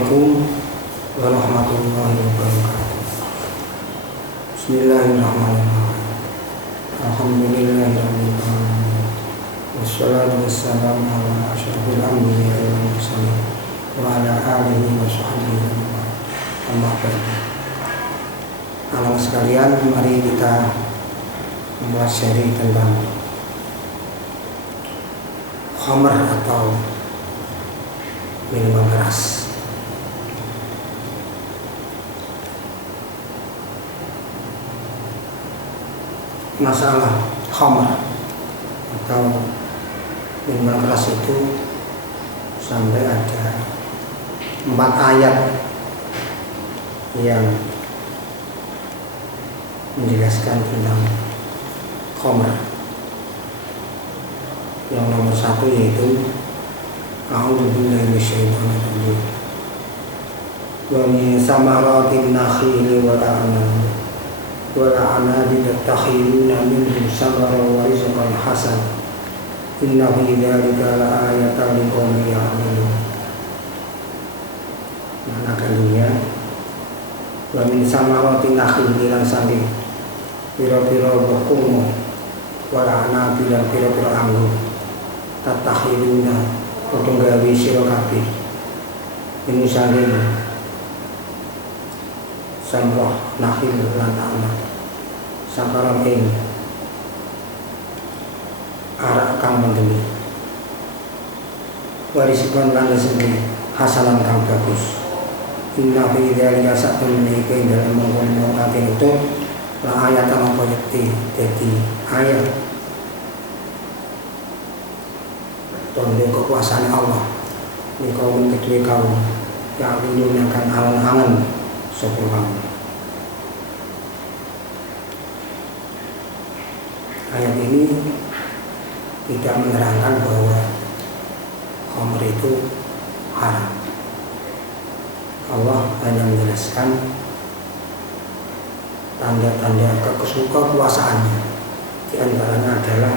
Assalamualaikum warahmatullahi wabarakatuh. Bismillahirrahmanirrahim. Alhamdulillahirabbil alamin. Wassalatu wassalamu ala asyrofil anbiya'i wal mursalin wa ala alihi wa sahbihi ajma'in. Amma ba'du. Anak sekalian, mari kita mempelajari tentang khamr atau minuman keras. Masalah khamr atau minuman keras itu sampai ada 4 ayat yang menjelaskan tentang khamr. Yang nomor 1 yaitu A'udzubillahi minasyaitonir rajim. Wa min samaratin nakhili wal a'nab wal a'nabi tattakhiduna minhu samaran wa rizqan hasan. Inna fi dzalika la'ayatan liqaumin ya'lamun. Mana kalinya? Wa min samaratin nakhili lan sange pira-pira buah kurma wal a'nabi lan pira-pira anggur tattakhiduna untuk gawe sira kabeh ini saking samrah nakhil lan anak sakaran ing arak kang mendemi warisikon lan rezeki hasalan kang bagus. Inna fi dzalika sa'atun menika ing dalem mongkon kabeh itu la ayatan apa yakti dadi ayat tanda kekuasaan Allah ini kaum kedua kaum yang menyunahkan angan-angan sapa ayat ini tidak menerangkan bahwa khamr itu haram. Allah hanya menjelaskan tanda-tanda kekuasaannya. Di antaranya adalah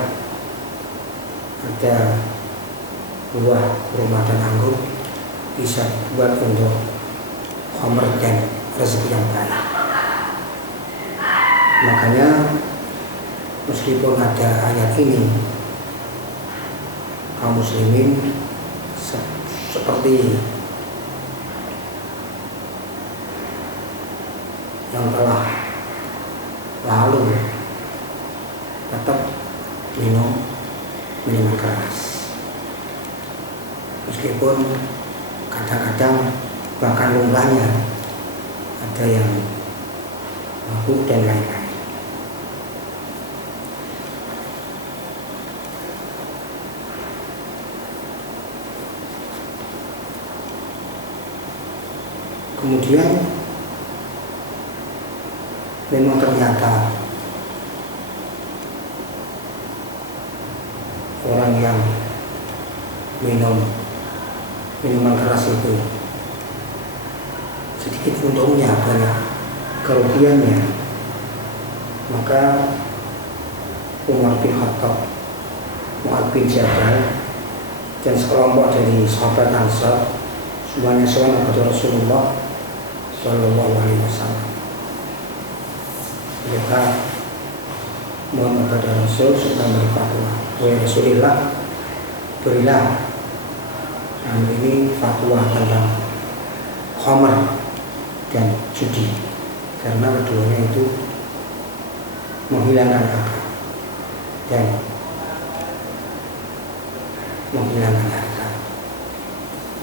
ada buah kurma dan anggur bisa buat untuk khamr dan rezeki yang baik. Makanya meskipun ada ayat ini, kaum muslimin seperti yang telah lalu tetap minum minuman keras. Meskipun kadang-kadang bahkan lumrahnya ada yang mabuk dan lain-lain. Kemudian memang ternyata orang yang minum minuman keras itu sedikit untungnya, banyak kerugiannya. Maka Umar bin Khattab, Mu'adz bin Jabal dan sekelompok dari sahabat Ansar semuanya sholat kepada Rasulullah Shallallahu Alaihi Wasallam. Mereka mohon kepada Rasul sedang berfatwa, wahai Rasulullah, berilah ini fatwa tentang khamr dan judi, karena keduanya itu menghilangkan akal dan menghilangkan harta.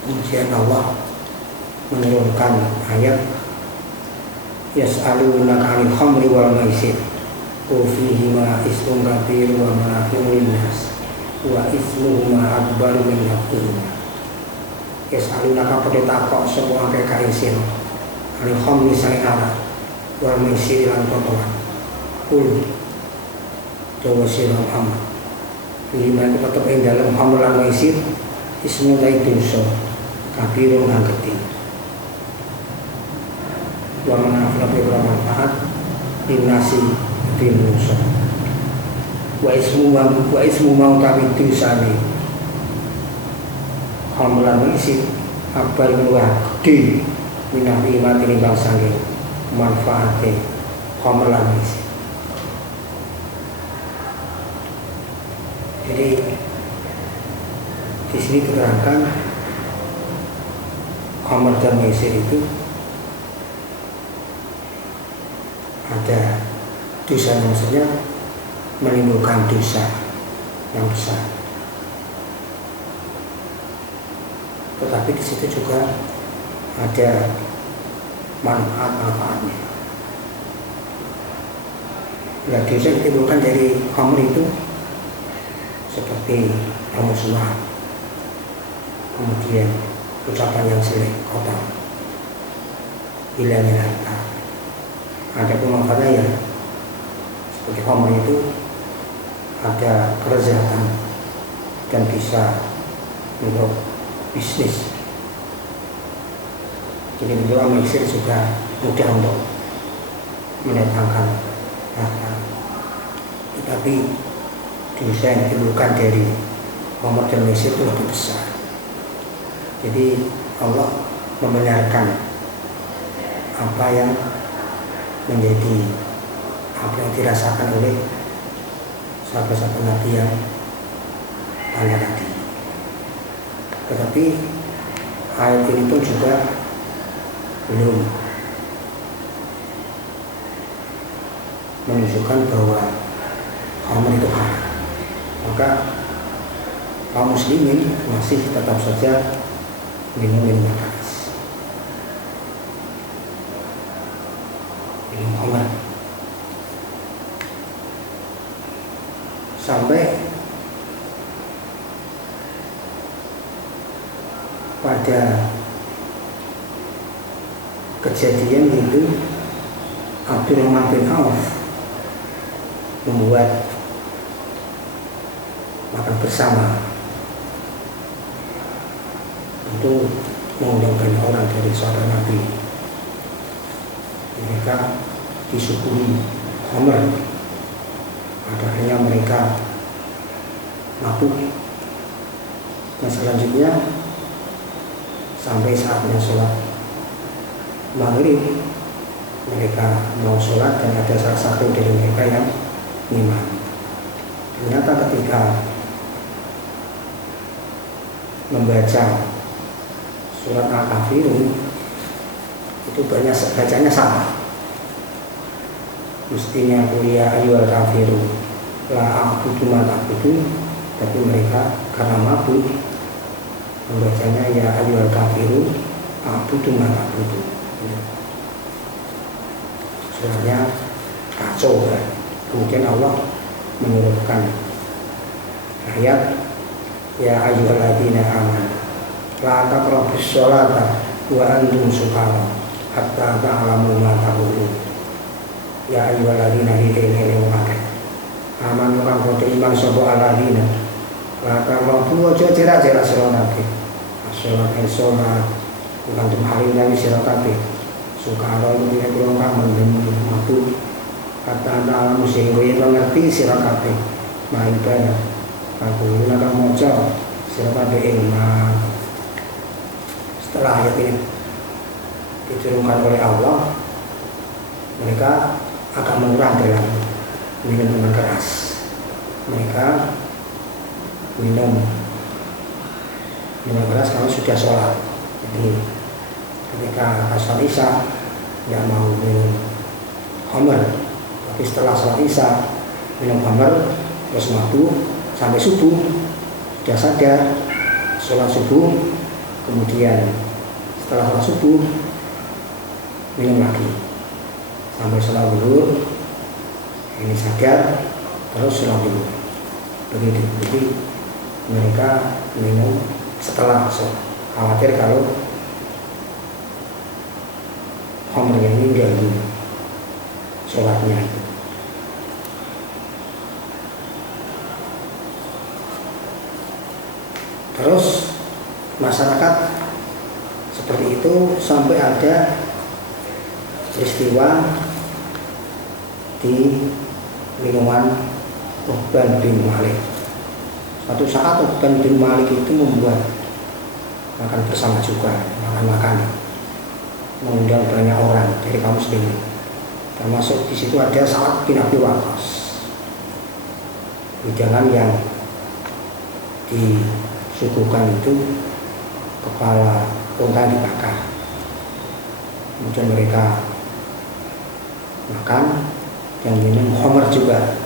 Kemudian Allah menurunkan ayat yas'alunaka 'anil khamri wal maisir fihima ismun katsir wa manafi'u linnas wa ismuhuma akbaru min naf'ihima. Yas'alunaka pada takok sapa akeh kae sira 'anil khamri saing arak wal maisir lan totoan. Kul dawa sira Muhammad fihima tetep ing dalem khamr lan maisir ismu ta dosa kabirun kang gedhe wa manafi'u bermanfaat linnasi bin musa wa ismu mau kami dosane khamr lan maisir akbar luwih gede minah iman tinimbang sange manfaate khamr lan maisir. Jadi di sini diterangkan khamr dan maisir itu ada dosa, maksudnya menimbulkan dosa yang besar. Tetapi di situ juga ada manfaatnya. Nah, dosa yang ditimbulkan dari khamr itu seperti permusuhan, kemudian ucapan yang jelek, kotor, hilangnya harta. Ada pun manfaatnya ya seperti khamr itu ada kelezatan dan bisa untuk bisnis. Jadi menjual maisir juga mudah untuk mendatangkan harta. Tetapi dosa yang ditimbulkan dari khamr dan maisir itu lebih besar. Jadi Allah membenarkan apa yang menjadi apa yang dirasakan oleh sahabat-sahabat Nabi yang tanya tadi. Tetapi ayat ini pun juga belum menunjukkan bahwa khamr itu haram. Maka kaum muslimin masih tetap saja minum minuman keras, minum khamr, sampai pada kejadian itu Abdurrahman bin Auf membuat makan bersama untuk mengundangkan orang dari sahabat Nabi. Mereka disuguhi khamr, akhirnya mereka mabuk. Dan selanjutnya sampai saatnya sholat maghrib, mereka mau sholat dan ada salah satu dari mereka yang ngimam. Ternyata ketika membaca surat Al-Kafirun itu banyak bacanya salah. Mestinya kuliah ayyuhal kafirun la a'budu ma ta'budun, tapi mereka karena mabuk membacanya ya ayyuhal kafirun a'budu ma ta'budun. Suratnya kacau kan. Kemudian Allah menurunkan ayat ya ayyuhalladzina amanu la taqrabus sholata wa antum sukara hatta ta'lamu ma taqulun. Ya ayyuhalladzina amanu kang padha iman sapa alladzina la taqrabu aja jerak-jerak sira kabeh salat salat antum halin dari sira kabeh sukara iki kira kang mendem mabuk kata ta'lamu sehingga yen ngerti sira kabeh maiban aku kang maca sira kabeh iman. Setelah ayat ini diturunkan oleh Allah, mereka akan mengurang dalam minum minuman keras. Mereka minum keras kalau sudah sholat. Jadi ketika sholat isya nggak mau minum khamr, tapi setelah sholat isya minum khamr terus mabuk sampai subuh, sudah sadar sholat subuh, kemudian setelah sholat subuh minum lagi sampai sholat zuhur, ini sadar terus sholat dulu. Begitu. Jadi mereka minum setelah sholat, khawatir kalau khamrnya ini ganggu sholatnya. Terus masyarakat seperti itu sampai ada peristiwa di minuman Uqban bin Malik. Suatu saat Uqban bin Malik itu membuat makan bersama juga, makan mengundang banyak orang dari kaum muslimin, termasuk di situ ada Sa'ad bin Abi Waqqas, hidangan yang disuguhkan itu kepala unta dibakar. Kemudian mereka makan dan minum khamr juga.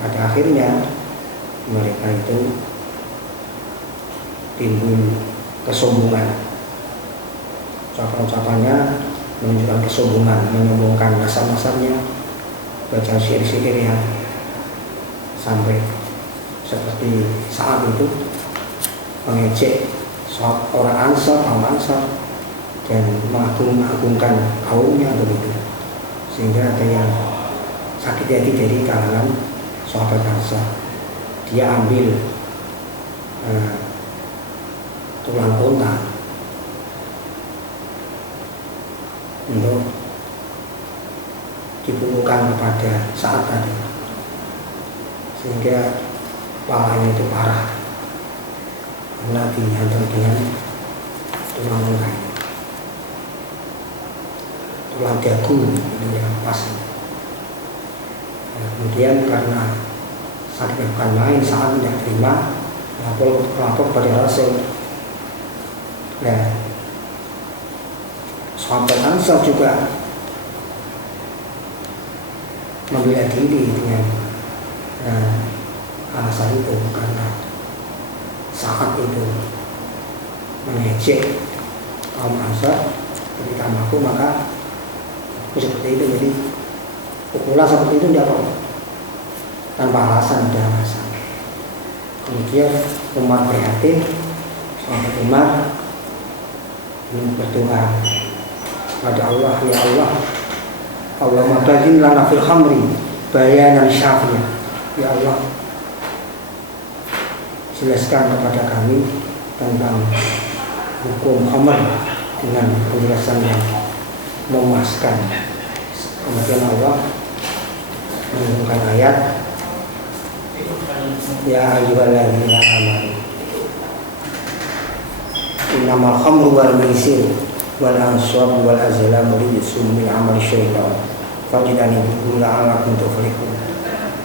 Pada akhirnya mereka itu timbul kesombongan. Ucapan-ucapannya menunjukkan kesombongan, menyombongkan nasab-nasabnya, baca syair-syair yang sampai seperti saat itu mengejek orang Ansar, kaum Ansar, dan mengagung-agungkan kaumnya begitu, sehingga ada yang sakit hati dari kalangan sahabat Ansar. Dia ambil tulang unta untuk dibubuhkan kepada saat tadi, sehingga kepalanya itu parah karena dihantam dengan tulang unta, tulang dagu itu yang pas. Kemudian karena sakit bukan main, saat tidak terima, lapor pada Rasul. Nah, sahabat Ansar juga membela diri dengan alasan itu, karena saat itu mengejek kaum Ansar ketika mampu, maka seperti itu. Jadi pukulan seperti itu tidak apa, tanpa alasan, tidak alasan. Kemudian Umar prihatin, sahabat Umar berdoa pada Allah, ya Allah, Allahumma bayin lana fil khamri bayanan syafiyah. Ya Allah, jelaskan kepada kami tentang hukum khamr dengan penjelasan yang memuaskan. Kemudian Allah menurunkan ayat, ya ayyuhalladzina amanu innamal khamru wal maisir wal ansab wal azlam rijsun min amali syaitan fajtanibuhu la'allakum tuflihun.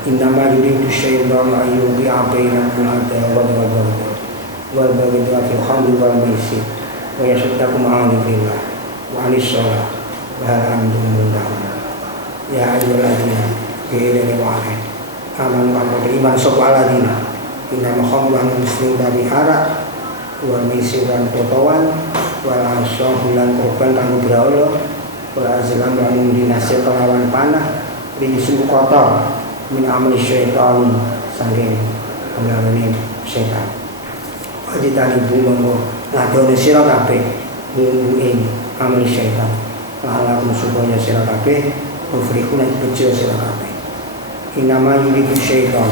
Innama yuridu syaitanu an yuqi'a bainakum al-adawata wal baghdha wal baghdha fil khamri wal maisir wa yasuddakum 'an dzikrillah wa 'anis shalah wa hal antum muntahun. Ya ayyuhalladzina amanu iman sapa alladzina innamal khamru wal maisir dari arak wal misiran totowan wal ansab lan korban kanggo brahala wal azlam lan dinasih kelawan panah rijsun kotor min amali syaitan saking pengaruhane setan. Wajitani bu monggo ngadone sira kabeh ing amali syaitan lalu supaya sira kabeh mufriku lan bejo sira kabeh. Inama yuridu syaitan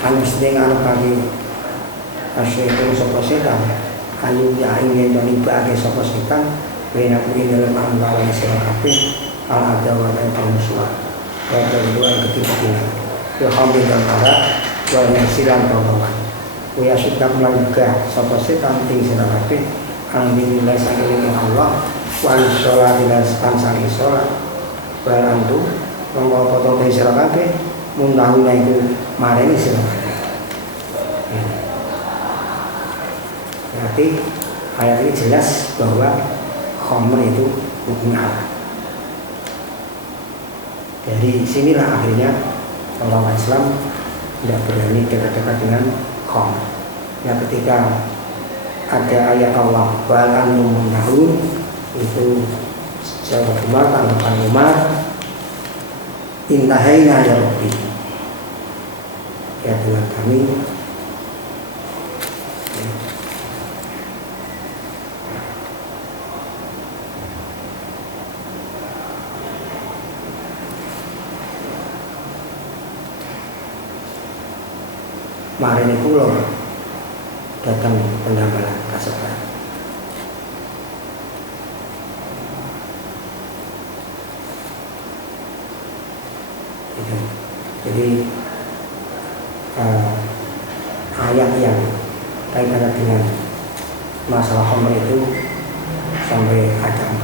anu sedeng anu kami asyaitan sapa setan ayu ya ingin menibake sapa setan bena kuwi dalam antara sira kabeh al adawa dan musuh. Kedua ketiga ya hamil dan para wal nasiran kawan. Wa sudah melakukan sapa setan ing sira kabeh alhamdulillah saking Allah wa sholat dan saking sholat barantu monggo foto sira kabeh muntahuna itu mareni sira kabeh. Berarti ayat ini jelas bahwa khamr itu hukum haram. Dari sinilah akhirnya orang Islam tidak berani dekat-dekat dengan khamr. Ya, ketika ada ayat Allah wal antum muntahun, itu jawab Umar, tanggapan Umar, intahaina ya Rabbi, ya dengan kami kemarin itu loh datang pendamaian kasebat. Jadi ayat yang kaitannya dengan masalah homer itu sampai ada 4.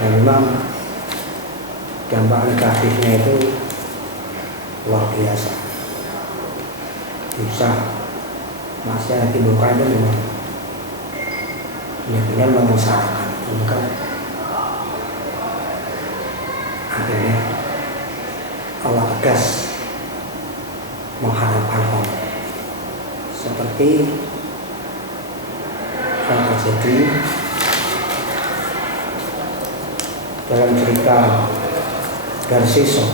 Dan memang dampak negatifnya itu luar biasa. Bisa masalah yang timbulkan itu memang benar-benar menyesalkan. Maka akhirnya Allah tegas mengharamkan homer, seperti yang terjadi dalam cerita Garsiso,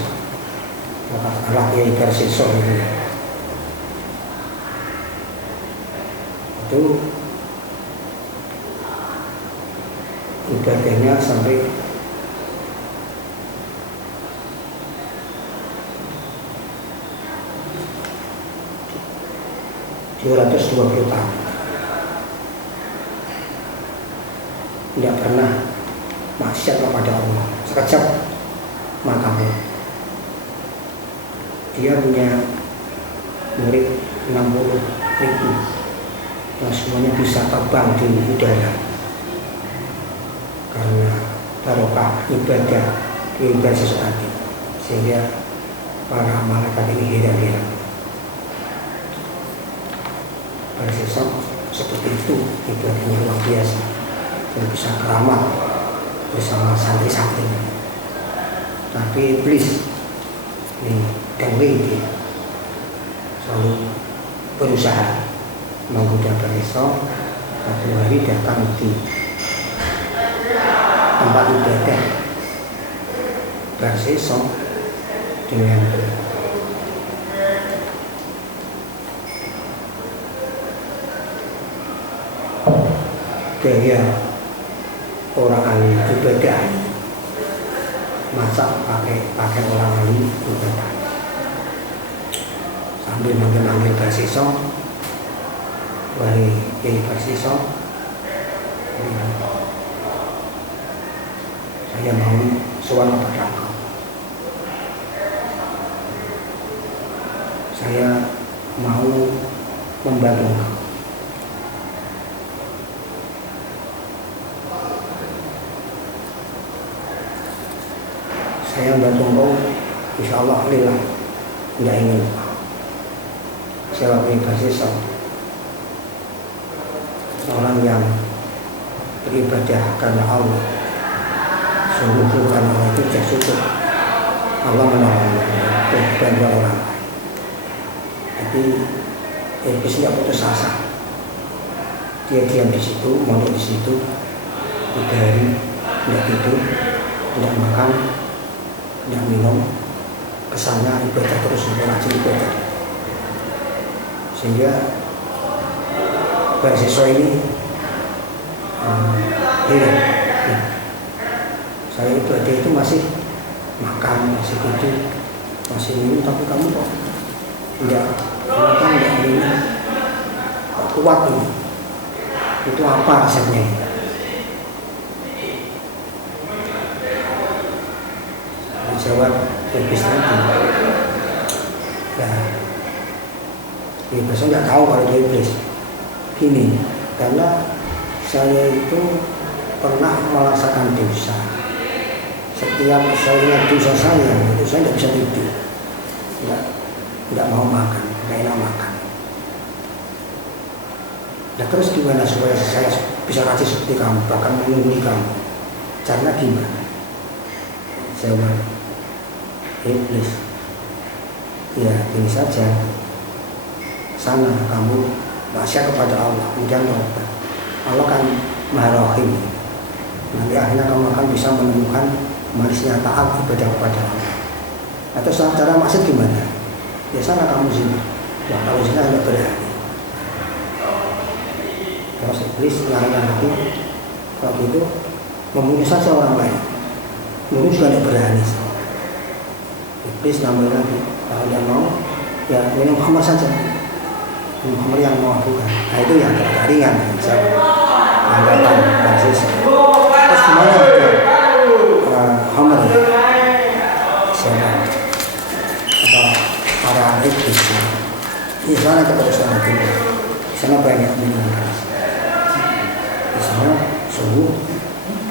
katakanlah Kiai Garsiso itu ibadahnya sampai 220 tahun, tidak pernah maksiat kepada Allah sekejap matanya. Dia punya murid 60.000 yang semuanya bisa terbang di udara karena barokah ibadah sesuatu, sehingga para malaikat ini heran-heran. Garsiso seperti itu ibadahnya luar biasa dan bisa keramat bersama santri-santrinya. Tapi iblis dan dia selalu berusaha menggoda Garsiso. Satu hari datang di tempat ibadah Garsiso dengan gaya orang ahli ibadah, masak pakai orang ahli ibadah, sambil manggil Garsiso, wahai Kiai Garsiso, saya mau sowan kepada engkau. Saya mau membantu engkau. Saya membantu engkau, insya Allah lillah, tidak ingin saya Kiai Garsiso, orang yang beribadah karena Allah, sungguh karena Allah itu sudah cukup. Allah menolong dan bantu orang. Tapi iblis tidak putus asa. Dia diam di situ, mondok di situ, 3 hari, tidak tidur, tidak makan, tidak minum, kesannya ibadah terus, rajin ibadah. Sehingga Garsiso ini heran, saya ibadah itu masih makan, masih tidur, masih minum, tapi kamu kok tidak makan, tidak minum, kok kuat ini? Itu apa resepnya? Dijawab iblis nanti. Nah, iblis nggak tahu kalau dia iblis. Gini, karena saya itu pernah melaksanakan dosa. Setiap saya ingat dosa saya, itu saya tidak bisa tidur, tidak mau makan, tidak enak makan. Nah terus gimana supaya saya bisa rajin seperti kamu, bahkan mengungguli kamu? Caranya gimana? Saya bilang, iblis, ya ini saja. Sana kamu maksiat kepada Allah, kemudian tobat. Allah kan Maha Rahim. Nanti akhirnya kamu akan bisa menemukan manisnya taat ibadah kepada Allah. Atau cara maksud gimana? Ya sana kamu sini. Wah kalau sini tidak berani. Terus iblis larang lagi, kalau gitu membunuh saja orang lain. Membunuh juga tidak berani. Iblis nambahin lagi, kalau dia mau ya minum khamar saja. Khamar yang mau bukan. Nah itu yang agak ringan, misalnya anggapan Garsiso. Terus semuanya ada khamar ya, siapa atau para iblis. Di sana kepada sana timur, di sana banyak minuman keras. Misalnya subuh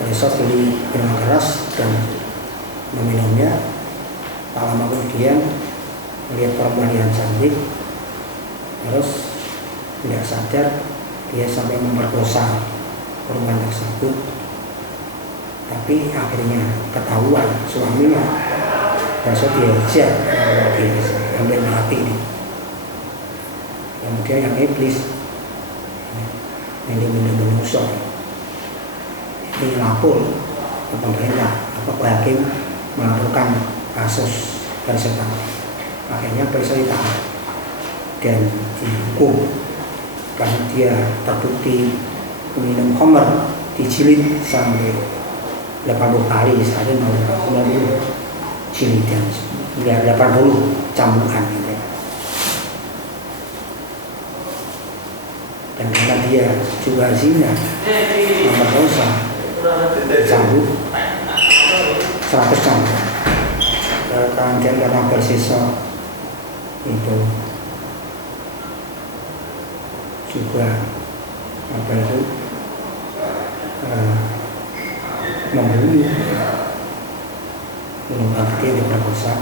besok beli minuman keras dan meminumnya, tak lama kemudian melihat perempuan yang cantik, terus tidak sadar dia sampai memperkosa perempuan tersebut, tapi akhirnya ketahuan suaminya, besok dia hijab ambil mati. Kemudian yang iblis ini menusuk, ini lapor ke pemerintah atau ke hakim melakukan kasus persetan. Akhirnya polisi ditahan dan dihukum karena dia terbukti minum khamr, dijilid sampai 80 kali, saya mau 90 jilidan, 80 cambukan gitu. Dan karena dia juga zina, memperkosa, cambuk 100 cambuk. Kemudian karena bersisa itu juga membunuh, dia diperkosa,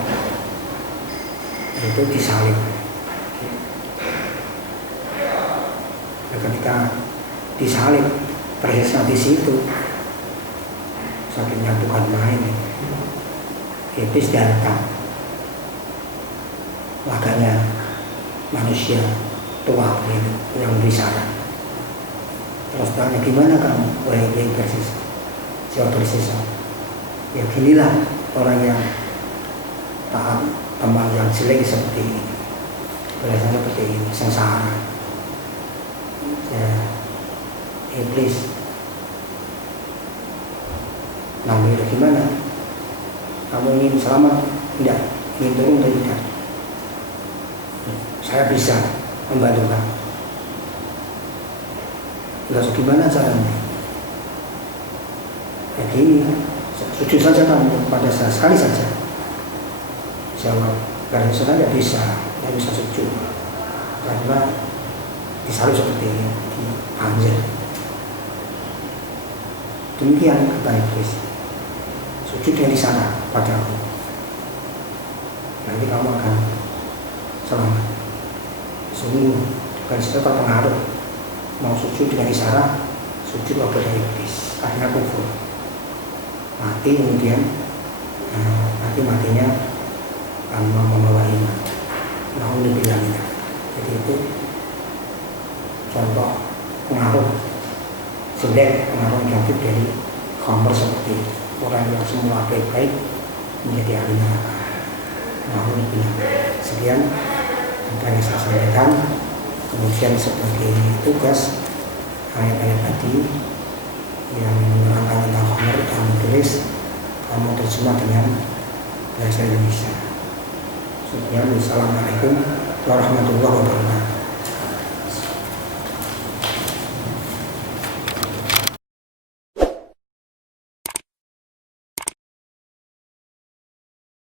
itu disalib. Ketika disalib tersisa di situ, sakitnya bukan main. Iblis datang, makanya manusia tua begitu yang disana. Terus tanya, gimana kamu? Wahai bersisa. Jawab bersisa. Ya ginilah orang yang taat teman yang jelek seperti ini. Biasanya seperti ini, sengsara. Ya, iblis. Namun gimana? Kamu ingin selamat? Tidak. Ingin turun atau tidak? Saya bisa membantu kamu. Lalu gimana caranya? Ya gini, sujud saja kamu pada saya sekali saja. Jawab, karena saya tidak bisa sujud karena disalib seperti ini, dipanjat. Demikian kata iblis. Sujud yang di sana padaku, nanti kamu akan selamat. Sungguh bukan kita terpengaruh mau sujud dengan isyarat, sujud kepada iblis, akhirnya kufur, mati. Kemudian matinya tanpa membawa iman. Alhamdulillah. Jadi itu contoh pengaruh jelek, pengaruh negatif dari khamr seperti itu. Orang yang semula baik-baik menjadi ahli neraka. Alhamdulillah. Sekian apa yang saya sampaikan. Kemudian sebagai tugas ayat-ayat tadi yang menerangkan tentang khamr, kamu tulis, kamu terjemah dengan bahasa Indonesia. Sekian. Assalamualaikum warahmatullahi wabarakatuh.